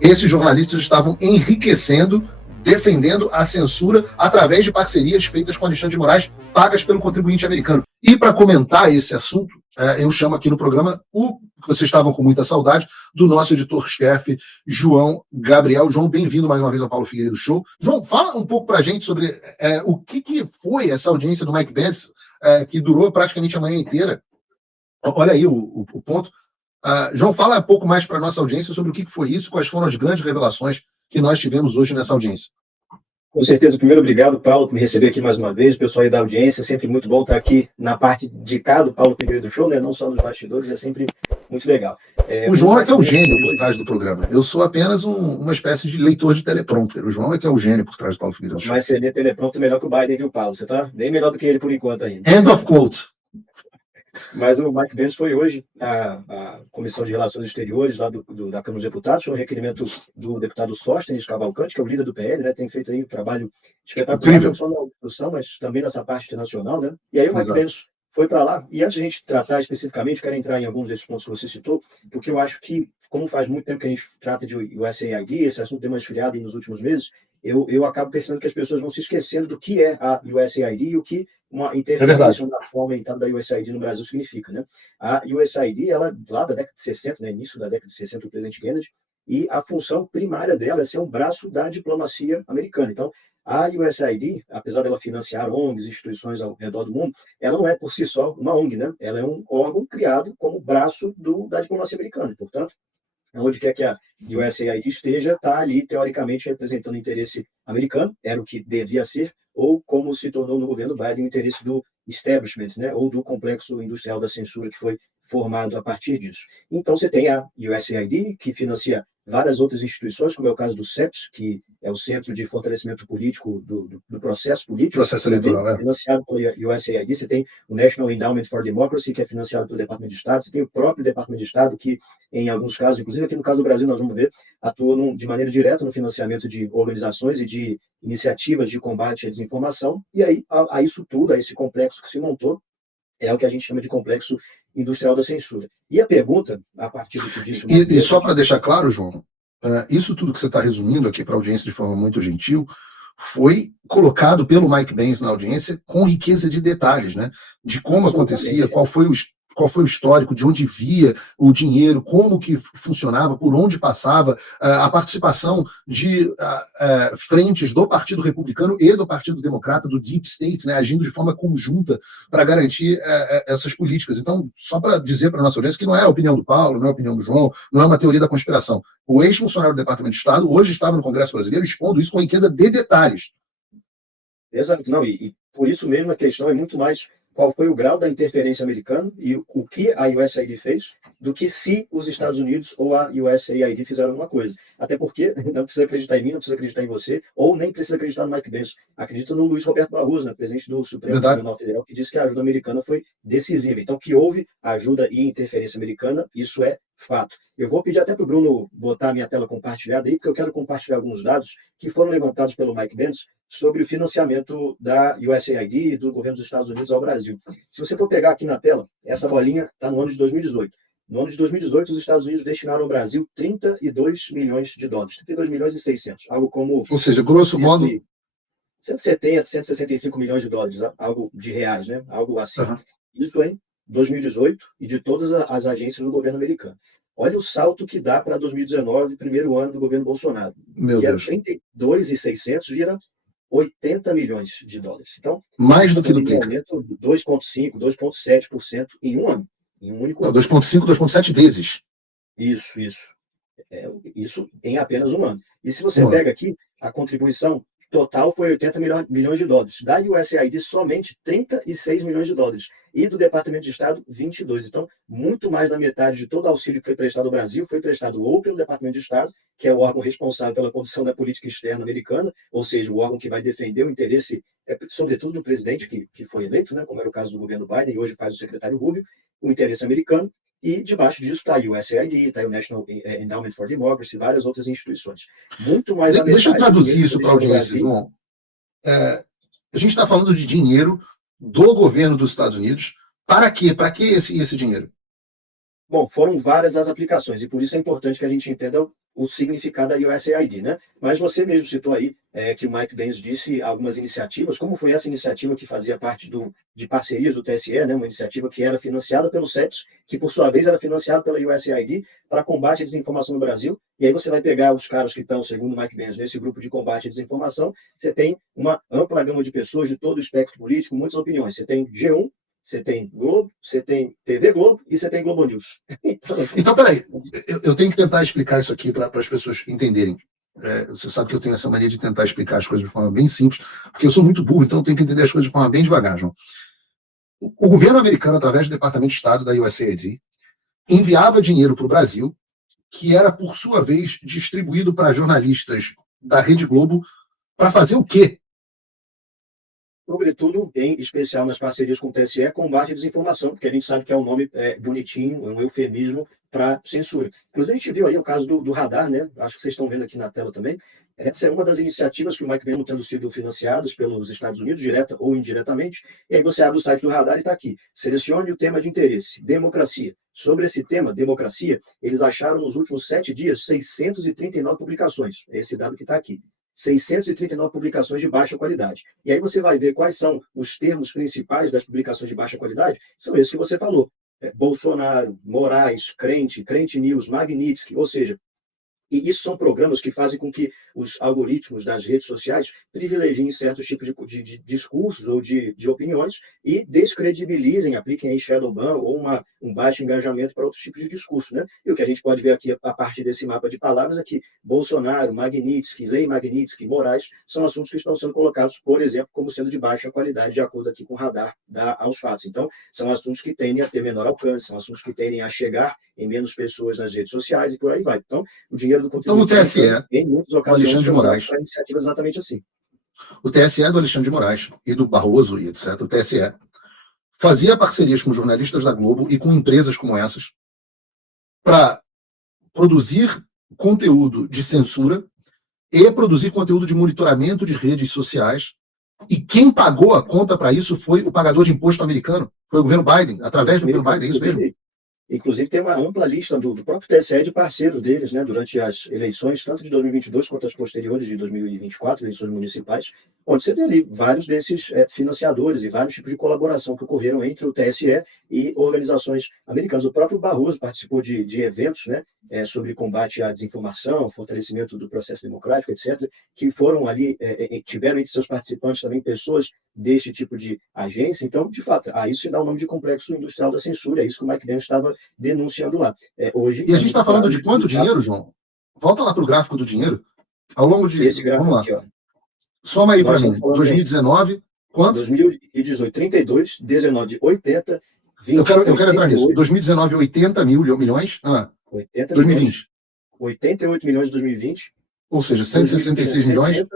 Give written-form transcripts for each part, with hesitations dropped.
Esses jornalistas estavam enriquecendo, defendendo a censura através de parcerias feitas com Alexandre de Moraes, pagas pelo contribuinte americano. E para comentar esse assunto, eu chamo aqui no programa o que vocês estavam com muita saudade, do nosso editor-chefe, João Gabriel. João, bem-vindo mais uma vez ao Paulo Figueiredo Show. João, fala um pouco para a gente sobre o que foi essa audiência do Mike Pence, que durou praticamente a manhã inteira. Olha aí o ponto. João, fala um pouco mais para a nossa audiência sobre o que foi isso, quais foram as grandes revelações que nós tivemos hoje nessa audiência. Com certeza. Primeiro, obrigado, Paulo, por me receber aqui mais uma vez. O pessoal aí da audiência, sempre muito bom estar aqui na parte de cá do Paulo Figueiredo Show, né? Não só nos bastidores, é sempre muito legal. O João é que é o gênio por trás do programa. Eu sou apenas uma espécie de leitor de teleprompter. O João é que é o gênio por trás do Paulo Figueiredo Show. Mas você lê teleprompter melhor que o Biden, viu, Paulo? Você tá bem melhor do que ele por enquanto ainda. End of quote. Mas o Mike Pence foi hoje à Comissão de Relações Exteriores lá da Câmara dos Deputados, foi um requerimento do deputado Sóstenes Cavalcante, que é o líder do PL, né? Tem feito aí um trabalho espetacular, não só na discussão, mas também nessa parte internacional, né? E aí o Mike Pence foi para lá, e antes de a gente tratar especificamente, quero entrar em alguns desses pontos que você citou, porque eu acho que, como faz muito tempo que a gente trata de USAID, esse assunto deu uma esfriada aí nos últimos meses, eu acabo percebendo que as pessoas vão se esquecendo do que é a USAID e o que uma intervenção da forma aumentada da USAID no Brasil significa, né? A USAID, ela lá da década de 60, né, início da década de 60 do presidente Kennedy, e a função primária dela é ser um braço da diplomacia americana. Então, a USAID, apesar dela financiar ONGs, instituições ao redor do mundo, ela não é por si só uma ONG, né? Ela é um órgão criado como braço da diplomacia americana. Portanto, onde quer que a USAID esteja, está ali, teoricamente, representando o interesse americano, era o que devia ser, ou como se tornou no governo Biden, o interesse do establishment, né, ou do complexo industrial da censura que foi formado a partir disso. Então, você tem a USAID, que financia várias outras instituições, como é o caso do CEPS, que é o Centro de Fortalecimento Político do Processo Político, processo eleitoral, financiado pela USAID. Você tem o National Endowment for Democracy, que é financiado pelo Departamento de Estado. Você tem o próprio Departamento de Estado, que, em alguns casos, inclusive aqui no caso do Brasil, nós vamos ver, atua de maneira direta no financiamento de organizações e de iniciativas de combate à desinformação. E aí, a isso tudo, a esse complexo que se montou, é o que a gente chama de complexo industrial da censura. E a pergunta, a partir do que disse... E só para deixar claro, João, isso tudo que você está resumindo aqui para a audiência de forma muito gentil, foi colocado pelo Mike Pence na audiência com riqueza de detalhes, né? De como acontecia, qual foi o histórico, de onde via o dinheiro, como que funcionava, por onde passava, a participação de frentes do Partido Republicano e do Partido Democrata, do Deep State, né, agindo de forma conjunta para garantir essas políticas. Então, só para dizer para a nossa audiência que não é a opinião do Paulo, não é a opinião do João, não é uma teoria da conspiração. O ex-funcionário do Departamento de Estado hoje estava no Congresso Brasileiro expondo isso com riqueza de detalhes. Exato. Não, e por isso mesmo a questão é muito mais qual foi o grau da interferência americana e o que a USAID fez, do que se os Estados Unidos ou a USAID fizeram alguma coisa. Até porque não precisa acreditar em mim, não precisa acreditar em você, ou nem precisa acreditar no Mike Pence. Acredita no Luiz Roberto Barroso, né, presidente do Supremo Tribunal Federal, que disse que a ajuda americana foi decisiva. Então, que houve ajuda e interferência americana, isso é fato. Eu vou pedir até para o Bruno botar a minha tela compartilhada aí, porque eu quero compartilhar alguns dados que foram levantados pelo Mike Pence sobre o financiamento da USAID e do governo dos Estados Unidos ao Brasil. Se você for pegar aqui na tela, essa bolinha está no ano de 2018. No ano de 2018, os Estados Unidos destinaram ao Brasil 32 milhões de dólares, 32 milhões e 600, algo como... Ou seja, grosso modo... 170, 165 milhões de dólares, algo de reais, né? Algo assim. Isso em 2018 e de todas as agências do governo americano. Olha o salto que dá para 2019, primeiro ano do governo Bolsonaro. Meu Deus. 32.600 vira 80 milhões de dólares. Então, mais do que duplica. aumento de 2,5%, 2,7% em um ano. Em um único ano. 2,5, 2,7 vezes. Isso. Isso em apenas um ano. E se você pega aqui, a contribuição total foi 80 milhões de dólares. Da USAID, somente 36 milhões de dólares. E do Departamento de Estado, 22. Então, muito mais da metade de todo o auxílio que foi prestado ao Brasil foi prestado ou pelo Departamento de Estado, que é o órgão responsável pela condução da política externa americana, ou seja, o órgão que vai defender o interesse, sobretudo do presidente que foi eleito, né, como era o caso do governo Biden, e hoje faz o secretário Rubio, o interesse americano. E debaixo disso está a USAID, está o National Endowment for Democracy, várias outras instituições. Muito mais da metade. Deixa eu traduzir isso para a audiência, João. A gente está falando de dinheiro do governo dos Estados Unidos. Para quê? Para que esse dinheiro? Bom, foram várias as aplicações, e por isso é importante que a gente entenda o significado da USAID, né? Mas você mesmo citou aí que o Mike Benz disse algumas iniciativas, como foi essa iniciativa que fazia parte de parcerias do TSE, né? Uma iniciativa que era financiada pelo CEPS, que por sua vez era financiada pela USAID para combate à desinformação no Brasil, e aí você vai pegar os caras que estão, segundo o Mike Benz, nesse grupo de combate à desinformação, você tem uma ampla gama de pessoas de todo o espectro político, muitas opiniões. Você tem G1, você tem Globo, você tem TV Globo e você tem Globo News. Então, assim, então peraí, eu tenho que tentar explicar isso aqui para as pessoas entenderem. Você sabe que eu tenho essa mania de tentar explicar as coisas de forma bem simples, porque eu sou muito burro, então eu tenho que entender as coisas de forma bem devagar, João. O governo americano, através do Departamento de Estado da USAID, enviava dinheiro para o Brasil, que era, por sua vez, distribuído para jornalistas da Rede Globo, para fazer o quê? Sobretudo, em especial nas parcerias com o TSE, combate à desinformação, porque a gente sabe que é um nome bonitinho, é um eufemismo para censura. Inclusive, a gente viu aí o caso do radar, né? Acho que vocês estão vendo aqui na tela também. Essa é uma das iniciativas que o Mike Benn tendo sido financiadas pelos Estados Unidos, direta ou indiretamente. E aí você abre o site do radar e está aqui. Selecione o tema de interesse, democracia. Sobre esse tema, democracia, eles acharam nos últimos 7 dias 639 publicações. É esse dado que está aqui. 639 publicações de baixa qualidade. E aí você vai ver quais são os termos principais das publicações de baixa qualidade, são esses que você falou. Bolsonaro, Moraes, Crente News, Magnitsky, ou seja, e isso são programas que fazem com que os algoritmos das redes sociais privilegiem certos tipos de discursos ou de opiniões e descredibilizem, apliquem aí shadow ban ou um baixo engajamento para outros tipos de discurso, né? E o que a gente pode ver aqui a partir desse mapa de palavras é que Bolsonaro, Magnitsky, Lei Magnitsky, Moraes são assuntos que estão sendo colocados, por exemplo, como sendo de baixa qualidade, de acordo aqui com o radar aos fatos. Então, são assuntos que tendem a ter menor alcance, são assuntos que tendem a chegar em menos pessoas nas redes sociais e por aí vai. Então, o dinheiro do contribuinte, então, o TSE, em muitas ocasiões, Alexandre de Moraes, para iniciativas exatamente assim. O TSE do Alexandre de Moraes e do Barroso e etc., o TSE fazia parcerias com jornalistas da Globo e com empresas como essas para produzir conteúdo de censura e produzir conteúdo de monitoramento de redes sociais. E quem pagou a conta para isso foi o pagador de imposto americano, foi o governo Biden, através do governo Biden, é isso mesmo? Inclusive, tem uma ampla lista do próprio TSE de parceiros deles, né, durante as eleições, tanto de 2022 quanto as posteriores de 2024, eleições municipais, onde você vê ali vários desses financiadores e vários tipos de colaboração que ocorreram entre o TSE e organizações americanas. O próprio Barroso participou de eventos, né, sobre combate à desinformação, fortalecimento do processo democrático, etc., que foram ali, tiveram entre seus participantes também pessoas deste tipo de agência. Então, de fato, a isso se dá o nome de complexo industrial da censura, é isso que o Mike Benn estava denunciando lá. Hoje, e a gente está falando de quanto dinheiro, João? Volta lá para o gráfico do dinheiro. Ao longo de. Esse gráfico aqui, ó. Soma aí para mim. 2019, quanto? 2018, 32, 19, 80, 20. Eu quero entrar nisso. 2019, 80 milhões. 80 2020. Milhões, 88 milhões em 2020. Ou seja, 166 milhões.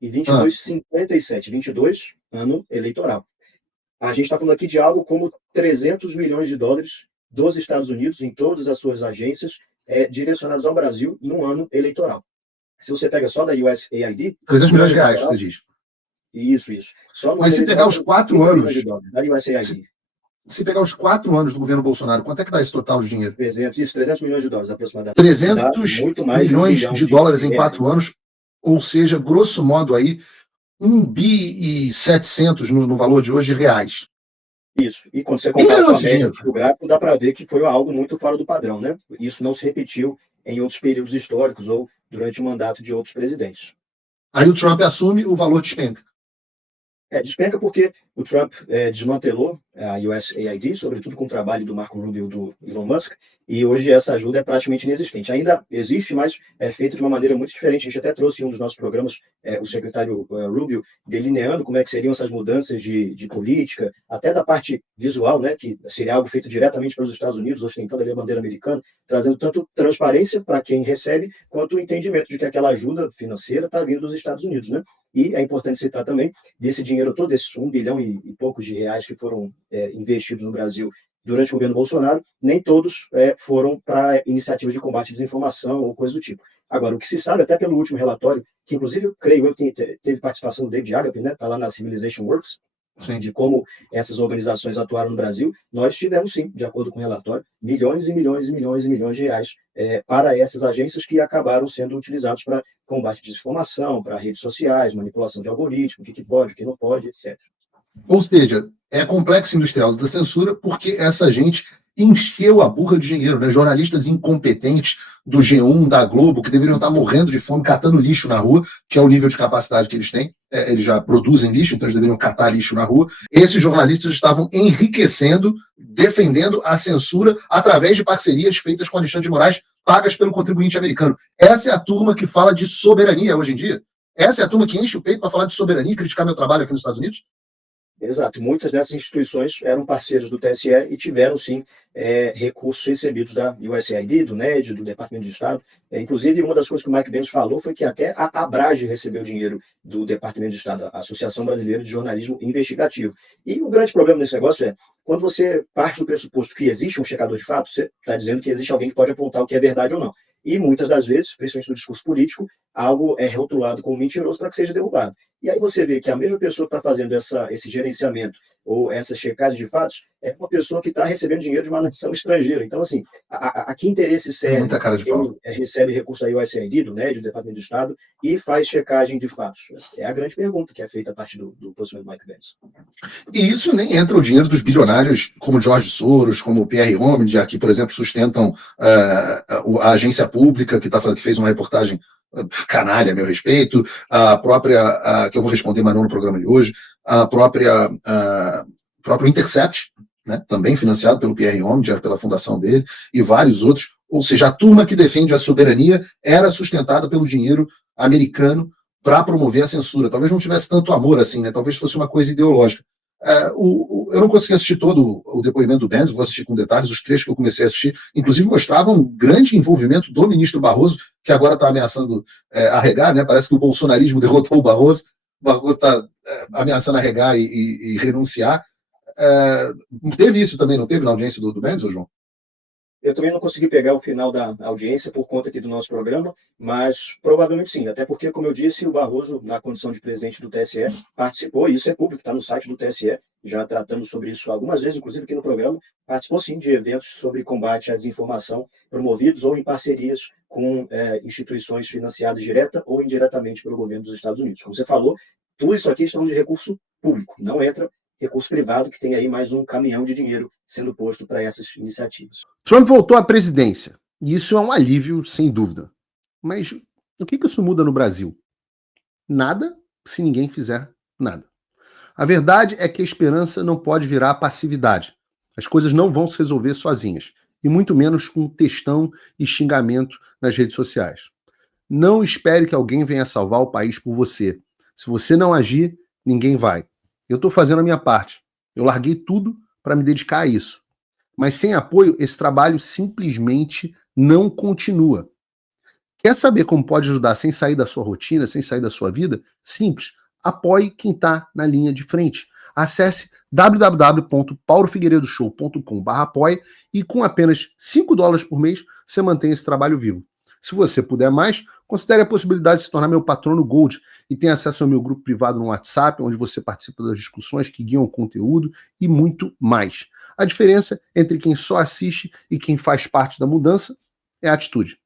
E 22, 57. 22, ano eleitoral. A gente está falando aqui de algo como 300 milhões de dólares dos Estados Unidos, em todas as suas agências, direcionadas ao Brasil no ano eleitoral. Se você pega só da USAID... 300 milhões de reais, você diz. Isso. Só mas se pegar os 4 anos... Da USAID. Se pegar os 4 anos do governo Bolsonaro, quanto é que dá esse total de dinheiro? 300 milhões de dólares, aproximadamente. 300 milhões de dólares em 4 anos, ou seja, grosso modo aí, 1 bi e 700 no valor de hoje de reais. Isso. E quando você compara com a média do gráfico, dá para ver que foi algo muito fora do padrão, né? Isso não se repetiu em outros períodos históricos ou durante o mandato de outros presidentes. Aí o Trump assume, o valor despenca. Despenca porque o Trump desmantelou a USAID, sobretudo com o trabalho do Marco Rubio e do Elon Musk, e hoje essa ajuda é praticamente inexistente. Ainda existe, mas é feita de uma maneira muito diferente. A gente até trouxe em um dos nossos programas o secretário Rubio delineando como é que seriam essas mudanças de política, até da parte visual, né, que seria algo feito diretamente pelos Estados Unidos, ostentando ali a bandeira americana, trazendo tanto transparência para quem recebe, quanto o entendimento de que aquela ajuda financeira está vindo dos Estados Unidos, né? E é importante citar também desse dinheiro todo, esses 1 bilhão e poucos de reais que foram investidos no Brasil durante o governo Bolsonaro, nem todos foram para iniciativas de combate à desinformação ou coisa do tipo. Agora, o que se sabe, até pelo último relatório, que inclusive, eu creio, teve participação do David Agape, né? Está lá na Civilization Works, de como essas organizações atuaram no Brasil, nós tivemos sim, de acordo com o relatório, milhões e milhões e milhões e milhões de reais para essas agências que acabaram sendo utilizados para combate à desinformação, para redes sociais, manipulação de algoritmo, o que pode, o que não pode, etc. Ou seja, é complexo industrial da censura porque essa gente encheu a burra de dinheiro, né? Jornalistas incompetentes do G1, da Globo, que deveriam estar morrendo de fome, catando lixo na rua, que é o nível de capacidade que eles têm. Eles já produzem lixo, então eles deveriam catar lixo na rua. Esses jornalistas estavam enriquecendo, defendendo a censura através de parcerias feitas com Alexandre de Moraes, pagas pelo contribuinte americano. Essa é a turma que fala de soberania hoje em dia? Essa é a turma que enche o peito para falar de soberania e criticar meu trabalho aqui nos Estados Unidos? Exato. Muitas dessas instituições eram parceiros do TSE e tiveram, sim, recursos recebidos da USAID, do NED, do Departamento de Estado. Inclusive, uma das coisas que o Mike Benz falou foi que até a Abrage recebeu dinheiro do Departamento de Estado, a Associação Brasileira de Jornalismo Investigativo. E o grande problema desse negócio é, quando você parte do pressuposto que existe um checador de fatos, você está dizendo que existe alguém que pode apontar o que é verdade ou não. E muitas das vezes, principalmente no discurso político, algo é rotulado como mentiroso para que seja derrubado. E aí você vê que a mesma pessoa que está fazendo esse gerenciamento ou essa checagem de fatos é uma pessoa que está recebendo dinheiro de uma nação estrangeira. Então, assim, a que interesse serve Muita cara de pau. quem recebe recurso da USAID, do NED, do Departamento de Estado, e faz checagem de fatos? É a grande pergunta que é feita a partir do posicionamento do Mike Benz. E isso nem entra o dinheiro dos bilionários como George Soros, como Pierre Omid, que, por exemplo, sustentam a agência pública que fez uma reportagem canalha a meu respeito, a própria, que eu vou responder mais não no programa de hoje, a próprio Intercept, né, também financiado pelo Pierre Omid, pela fundação dele, e vários outros. Ou seja, a turma que defende a soberania era sustentada pelo dinheiro americano para promover a censura. Talvez não tivesse tanto amor assim, né? Talvez fosse uma coisa ideológica. Eu não consegui assistir todo o depoimento do Benz, vou assistir com detalhes, os trechos que eu comecei a assistir, inclusive mostravam um grande envolvimento do ministro Barroso, que agora está ameaçando arregar, né? Parece que o bolsonarismo derrotou o Barroso está ameaçando arregar e renunciar. Teve isso também, não teve na audiência do Benz, João? Eu também não consegui pegar o final da audiência por conta aqui do nosso programa, mas provavelmente sim, até porque, como eu disse, o Barroso, na condição de presidente do TSE, participou, e isso é público, está no site do TSE, já tratamos sobre isso algumas vezes, inclusive aqui no programa, participou sim de eventos sobre combate à desinformação, promovidos ou em parcerias com instituições financiadas direta ou indiretamente pelo governo dos Estados Unidos. Como você falou, tudo isso aqui está de recurso público, não entra recurso privado, que tem aí mais um caminhão de dinheiro sendo posto para essas iniciativas. Trump voltou à presidência, e isso é um alívio, sem dúvida. Mas o que isso muda no Brasil? Nada, se ninguém fizer nada. A verdade é que a esperança não pode virar passividade. As coisas não vão se resolver sozinhas, e muito menos com textão e xingamento nas redes sociais. Não espere que alguém venha salvar o país por você. Se você não agir, ninguém vai. Eu estou fazendo a minha parte. Eu larguei tudo para me dedicar a isso. Mas sem apoio, esse trabalho simplesmente não continua. Quer saber como pode ajudar sem sair da sua rotina, sem sair da sua vida? Simples. Apoie quem está na linha de frente. Acesse www.paulofigueiredoshow.com/apoie e com apenas $5 por mês você mantém esse trabalho vivo. Se você puder mais, considere a possibilidade de se tornar meu patrono Gold e tenha acesso ao meu grupo privado no WhatsApp, onde você participa das discussões que guiam o conteúdo e muito mais. A diferença entre quem só assiste e quem faz parte da mudança é a atitude.